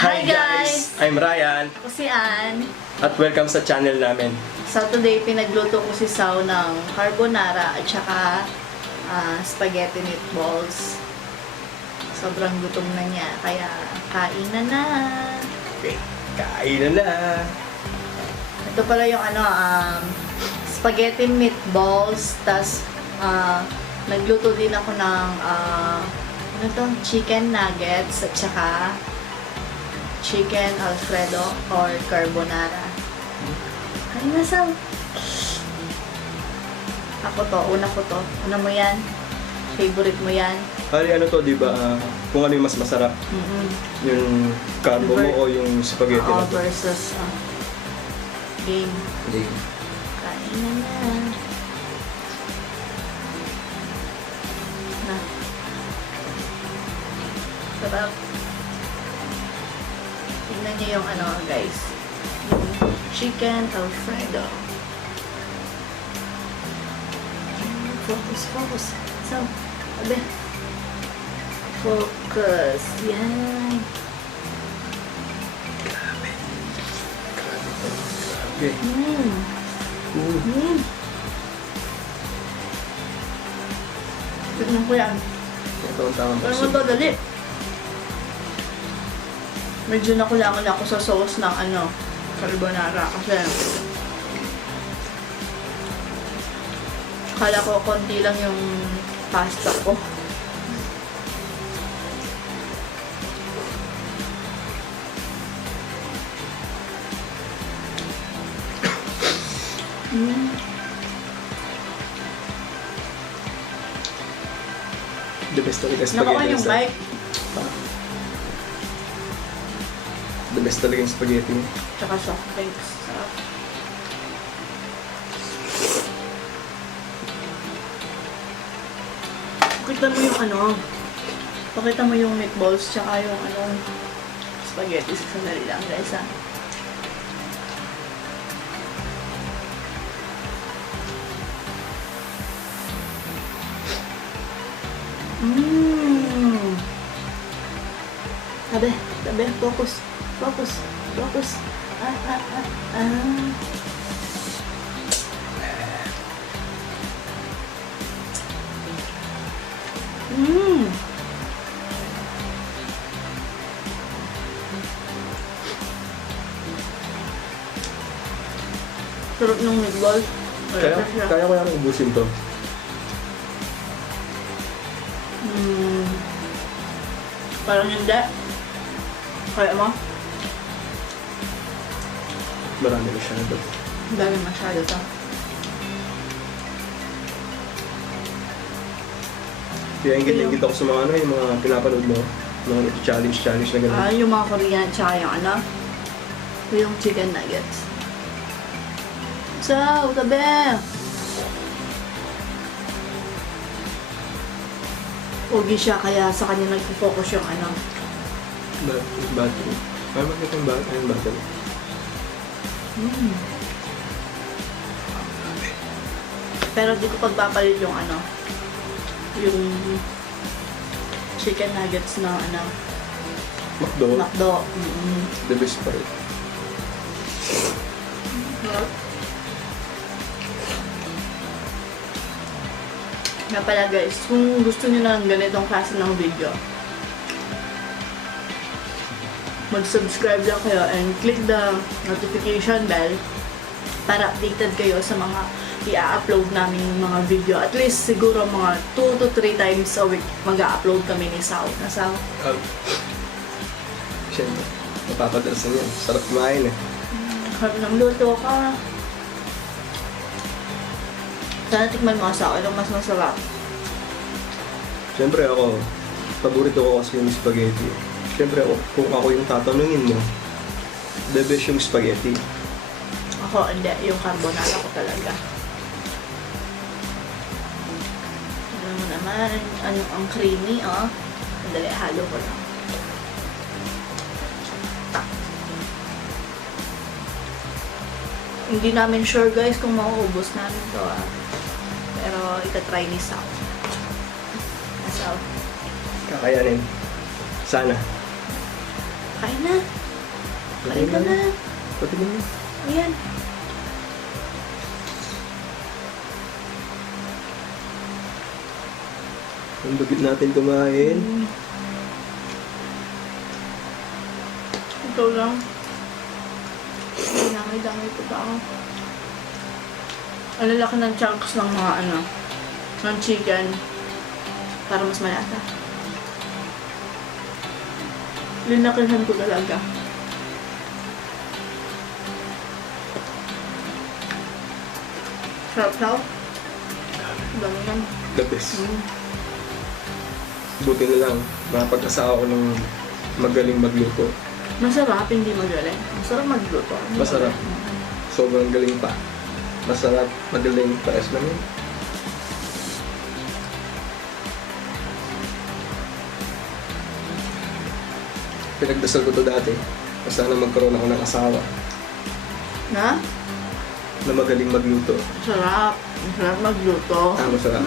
Hi guys! I'm Ryan Ako si Ann. at welcome sa channel namin. So today, pinagluto ko si Sao ng carbonara at saka spaghetti meatballs. Sobrang gutom na niya, kaya kain na. Okay, kain na. Ito pala yung spaghetti meatballs, tas nagluto din ako ng chicken nuggets at saka chicken alfredo or carbonara. Kain na, Sao. Una ko to. Ano mo yan? Favorite mo yan? Hari, ano to, di ba? Kung ano yung mas masarap, yung carbo mo o yung spaghetti na to? Versus game. Hindi. Kain na na. Na. Sarap. Tingnan niyo yung guys. Yung chicken alfredo. Focus. So, abe. Focus. Yan. Okay. Tignan ko yan. Ito ang tamang Pero mo to, dali. Medyo nakulangan ako sa sauce ng carbonara kasi kala ko konti lang yung pasta ko. The best talaga Nakuha spaghetti. yung bike. The best talaga yung spaghetti. Tsaka soft drinks. Sarap. Pakita mo yung pakita mo yung meatballs tsaka yung spaghetti sa sandali lang guys ha. Tabi, focus. Sarap ng meatball. Kaya ko yung ubusin to. Parang hindi. Kaya mo? Marami na siya na to. Dami masyado to. Kaya ingit-ingit ako sa mga yung mga pinapanood mo. Mga challenge na gano'n. Yung mga Korean tsaka yung chicken nuggets. So, tabi! Pogi siya, kaya sa kanya nagpo-focus yung Battery. Ay, bakit yung battery? Pero di ko pagpapalit yung yung chicken nuggets na McDo. The best pa rin. Nga pala guys, kung gusto niyo ng ganitong klase ng video, mag-subscribe lang kayo and click the notification bell para updated kayo sa mga i-upload namin mga video. At least siguro mga 2 to 3 times a week mag-upload kami ni Sao. Siyempre, mapapadasan yan. Sarap kumain eh. Harap ng luto ka. Sana tikman mo sa anong mas masarap. Siyempre ako, paborito ko kasi yung spaghetti. Siyempre ako, kung ako yung tatanungin mo, the best yung spaghetti. Ako, hindi. Yung carbonara ko talaga. Ano mo naman, ang creamy, Sandali, halo ko lang. Hindi namin sure guys kung mauubos namin to Pero itatry ni Sao. Sao. Kakayanin. Sana. Kain na. Kain ka na. Patingin mo. Ayan. Ang lugit natin kumain. Ikaw lang. Dami-dami ko pa ako. Ang lalaki ng chunks ng mga ng chicken. Para mas malasa. Linakihan ko talaga. Sarap daw. Dami yan. The best. Buti na lang, makapag-asawa ko ng magaling magluto. Masarap, hindi magaling. Masarap magluto. Masarap. Sobrang galing pa. Masarap, magaling, pares lang yun. Pinagdasal ko to dati. Sana magkaroon ako ng asawa Na? na magaling magluto. Sarap. Masarap magluto. Masarap.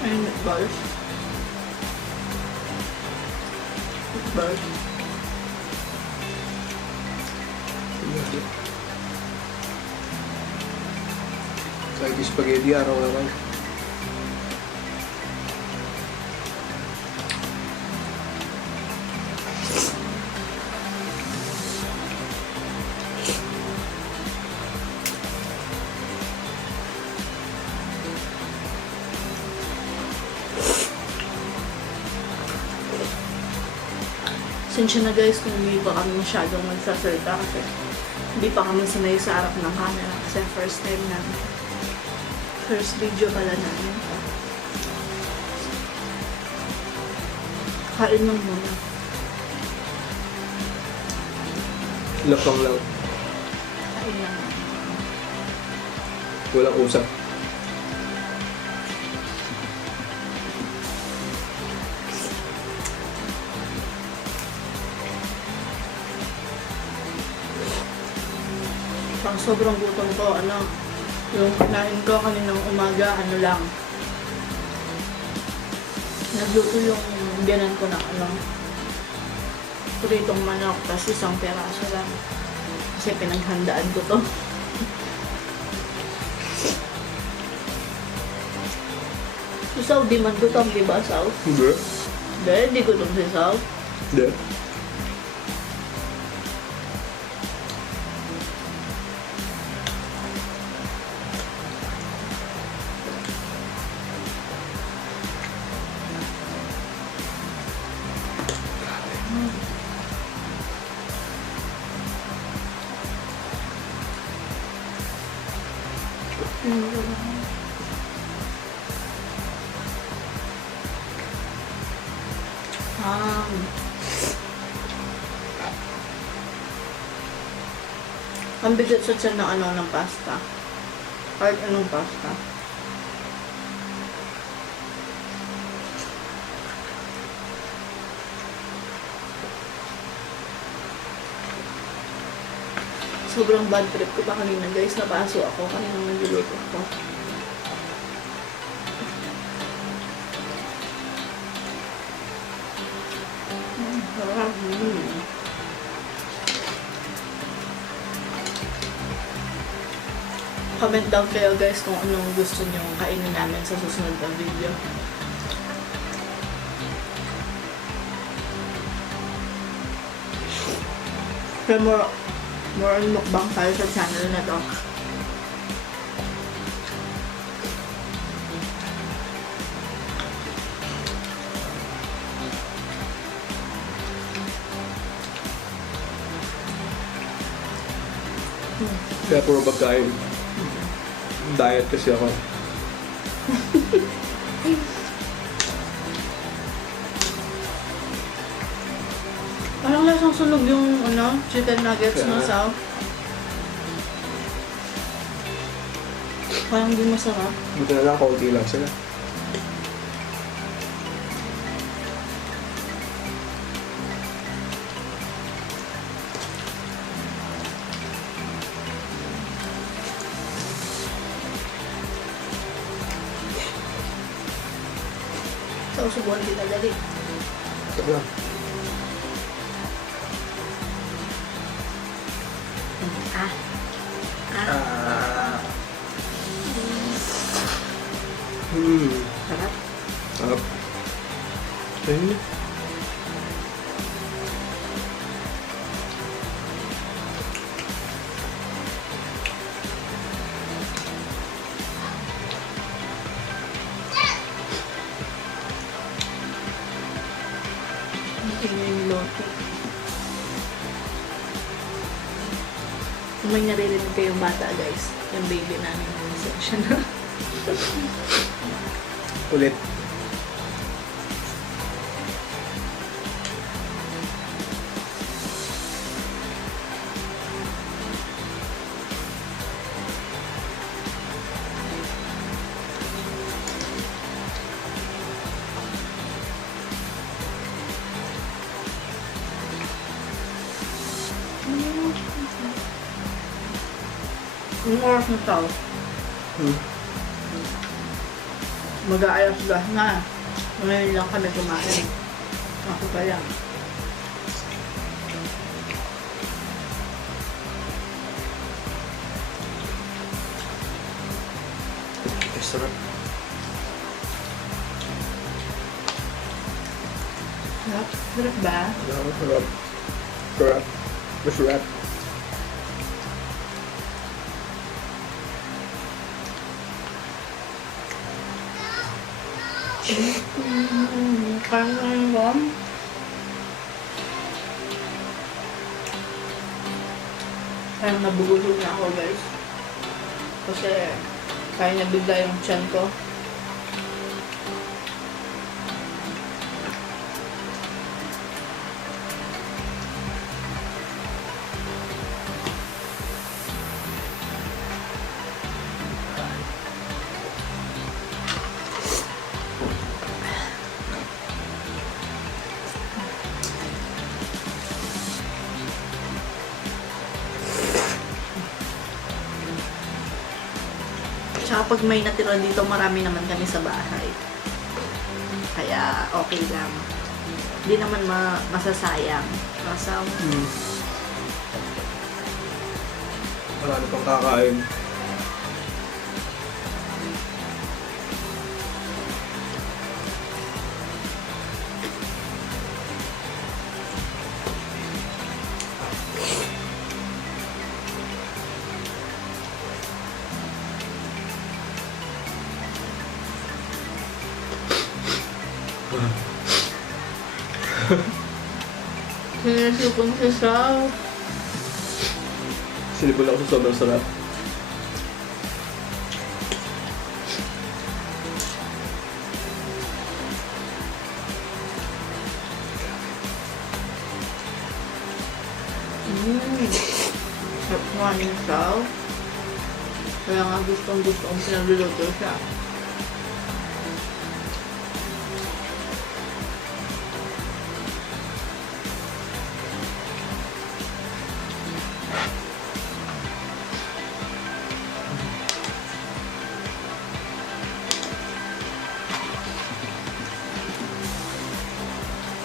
Ayun, meatballs. Meatballs. Kahit yung spaghetti araw-araw. Sensya na guys kung hindi pa kami masyadong magsasalita kasi hindi pa kami sanay sa harap ng camera kasi first time namin. First video pala namin. Kain lang muna. Lapang lang. Kain lang. Walang usap. Pang sobrang gutom ko, yung kinain ko kaninang umaga, lang. Nagluto yung biyanan ko na pritong manok, tapos isang peraso lang. Kasi pinaghandaan ko to. Si Saw, di man gutom, di ba Saw? Hindi. Di gutom si Saw. Hindi. Ang bigat sa tiyan ng pasta. Kahit anong pasta. Sobrang bad trip ko pa kanina guys. Napaso ako kanina nagluluto ako. Sarap. Comment down kayo guys kung anong gusto nyo kainin namin sa susunod na video. Kaya more on mukbang tayo sa channel na to. Kaya puro pagkain. Diet kasi ako. Parang lasang sunog yung chicken nuggets mo sa. Parang di masarap. Buti na lang, kaunti lang sila. Susubuhan kita dali. Tara. Ah. Ah. Ah. Hmm. Sarap. Sarap. Ayun. Tingnan yung lote. Kung may naririnig kayong bata, guys, yung baby namin yung section na. Ulit. Yung oras na tao, Hmm. mag-aayos gas na. Ngayon lang kami kumain. Ako pa lang. Ay, sarap. Sarap. Sarap ba? Sarap. Sarap. Sarap. Masarap. Parang ngayon ba? Parang nabubulog na ako, guys. Kasi kaya na bigla yung tiyan ko. Tsaka pag may natira dito, marami naman kami sa bahay. Kaya okay lang. Hindi naman masasayang. Kasi Hmm. Wala na pang kakain. sinasipon siya sa... Sinipon ako sa sobrang sarap. Sarap nga yung saw. Kaya nga gustong pinagluluto siya.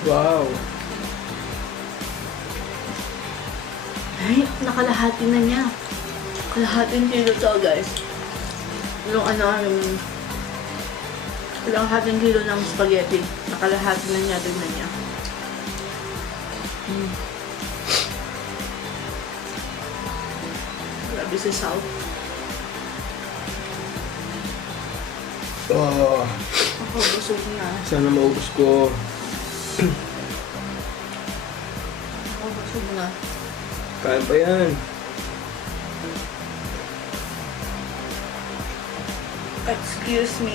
Wow! Ay, nakalahati na niya. Kalahating kilo to, guys. Yung kalahating kilo ng spaghetti. Nakalahati na niya, tignan niya. Grabe si Sao. Oh, Ako, busog na. sana maubos ko. Ako, busog na. Kain pa yan. Excuse me.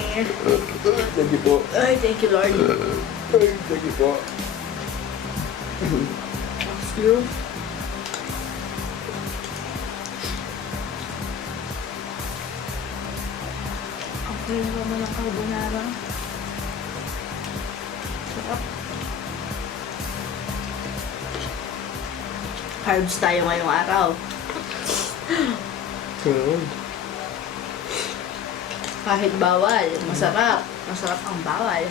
Thank you po. Ay, thank you, Lord. Ay, thank you po. Excuse. Okay na naman ang carbonara. Sarap. Carbs tayo ngayong araw. Ganun. Kahit bawal, masarap. Masarap ang bawal.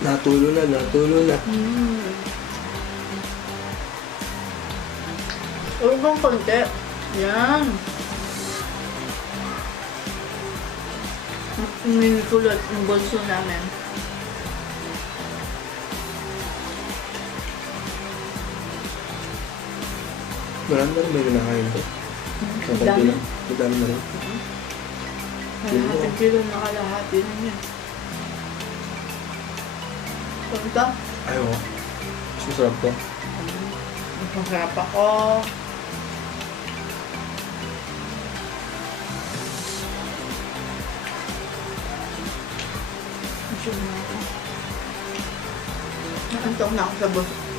Natulo na, natulo na. Huwag kang konti. Yan. Kulot ng bolso namin. Marami na rin ba yung nakain ko? Dami. Madami na rin. Kalahating kilo na kalahati na niya. Punta. Ayaw ko. Susarap ko. Masarap ako. Masarap na ako. Nakantok na ako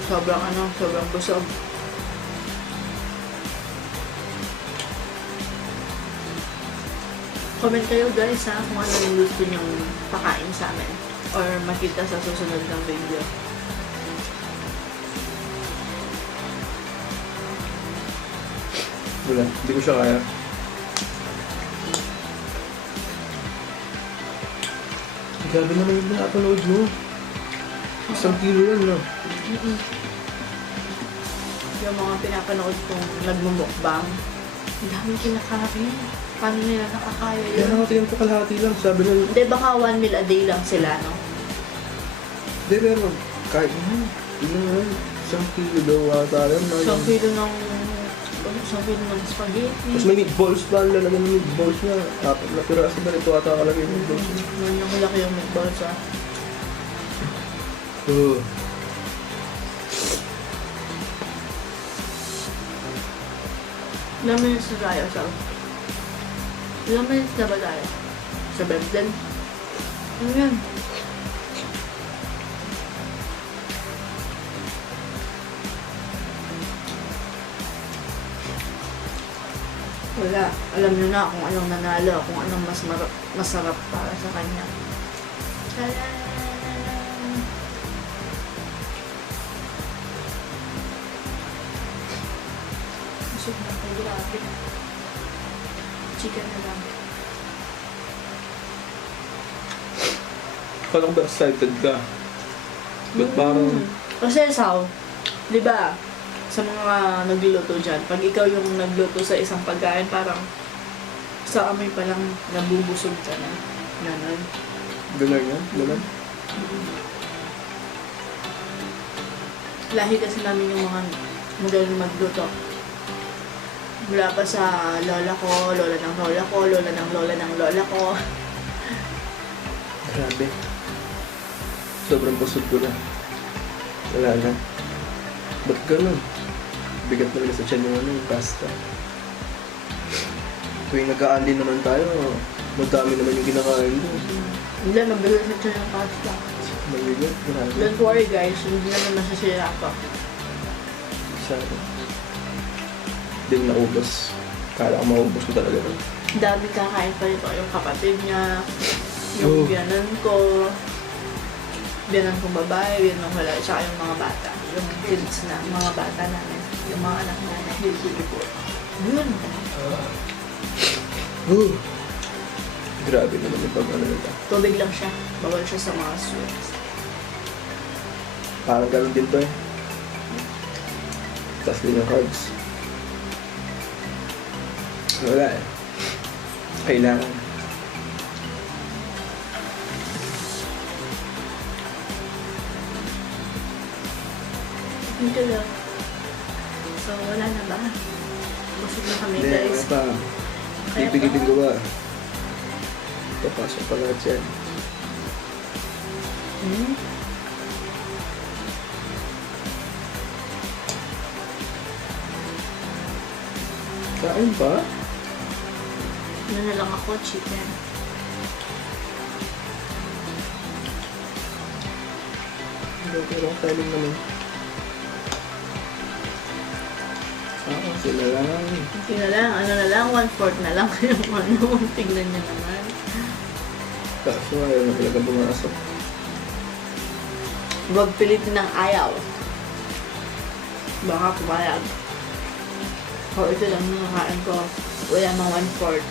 sa sobrang busog. Comment kayo guys ha kung ano yung gusto nyong pakain sa amin or makita sa susunod ng video. Wala, hindi ko siya kaya. Grabe naman yung napanood mo. 1 kilo yan, no? Yung mga pinapanood kong nagmumukbang, ang daming kinakain. Paano nila nakakaya Kaya yun? nakatingin ko kalahati lang. Sabi na, Hindi, baka 1 meal a day lang sila, no? hindi, pero kahit ano, yun naman, 1 kilo daw ata yan. Isang kilo ng spaghetti. Tapos may meatballs pa, lalagyan ng meatballs na. 4 na piraso na ito ata kalagay yung meatballs. Ganyan ko laki yung meatballs, ah. Ilang minutes na tayo, Sal? Ilang minutes na ba tayo? Sa Bebden? Ano yan? Wala. Alam nyo na kung anong nanalo, kung anong masarap para sa kanya. Tadaa! Busog na ako, grabe. Chicken na lang. Parang ba excited ka? Ba't parang, Kasi Sao, di ba, sa mga nagluluto dyan, pag ikaw yung nagluto sa isang pagkain, parang sa amoy pa lang nabubusog ka na. Ganon. gano'n yan? Gano'n? Lahi kasi namin yung mga magaling magluto. Mula pa sa lola ko, lola ng lola ko, lola ng lola ng lola ko. Grabe. Sobrang busog ko na. Wala na. Ba't gano'n? Bigat talaga sa tiyan yung ano, yung pasta. Tuwing nag-aali naman tayo, madami naman yung kinakain mo. Hindi, mabigat sa tiyan yung pasta. Mabigat, grabe. Don't worry guys, hindi naman masasira pa. Sana. Hindi mo naubos. Kala ko maubos ko talaga. Dami kakain pa ito. Yung kapatid niya, yung Oh. biyanan ko, biyanan kong babae, biyanan ko lalaki, tsaka yung mga bata. Yung kids na, mga bata namin. Yung mga anak namin. Yun. Grabe naman yung pag-ano nila. Tubig lang siya. Bawal siya sa mga sweets. Parang gano'n din to eh. Tapos din yung carbs. Wala eh. Kailangan. Ito lang. So, wala na ba? Busog na kami Hindi, guys. ano pa. Kaya Pipigilin pa- ko ba? Papasok pa lahat yan. Hmm? Kain pa? Yun na lang ako, chicken. Hindi, pero kainin naman. Sila lang. Hindi na lang, ano na lang, 1/4 na lang yung ano. Tignan niyo naman. Kaso ayaw na talaga pumasok. Huwag pilitin ng ayaw. Baka pumayag. O, ito lang yung nakain ko. Wala mga 1/4.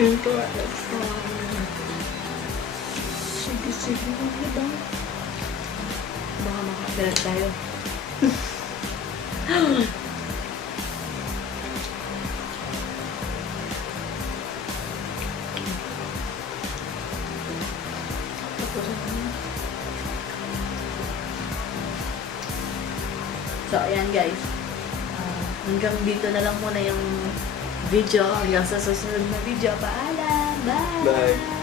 Ito, sige, diba? Baka makapilat tayo. So, ayan guys. Hanggang dito na lang muna yung video. Hanggang sa susunod na video. Paalam! Bye! Bye.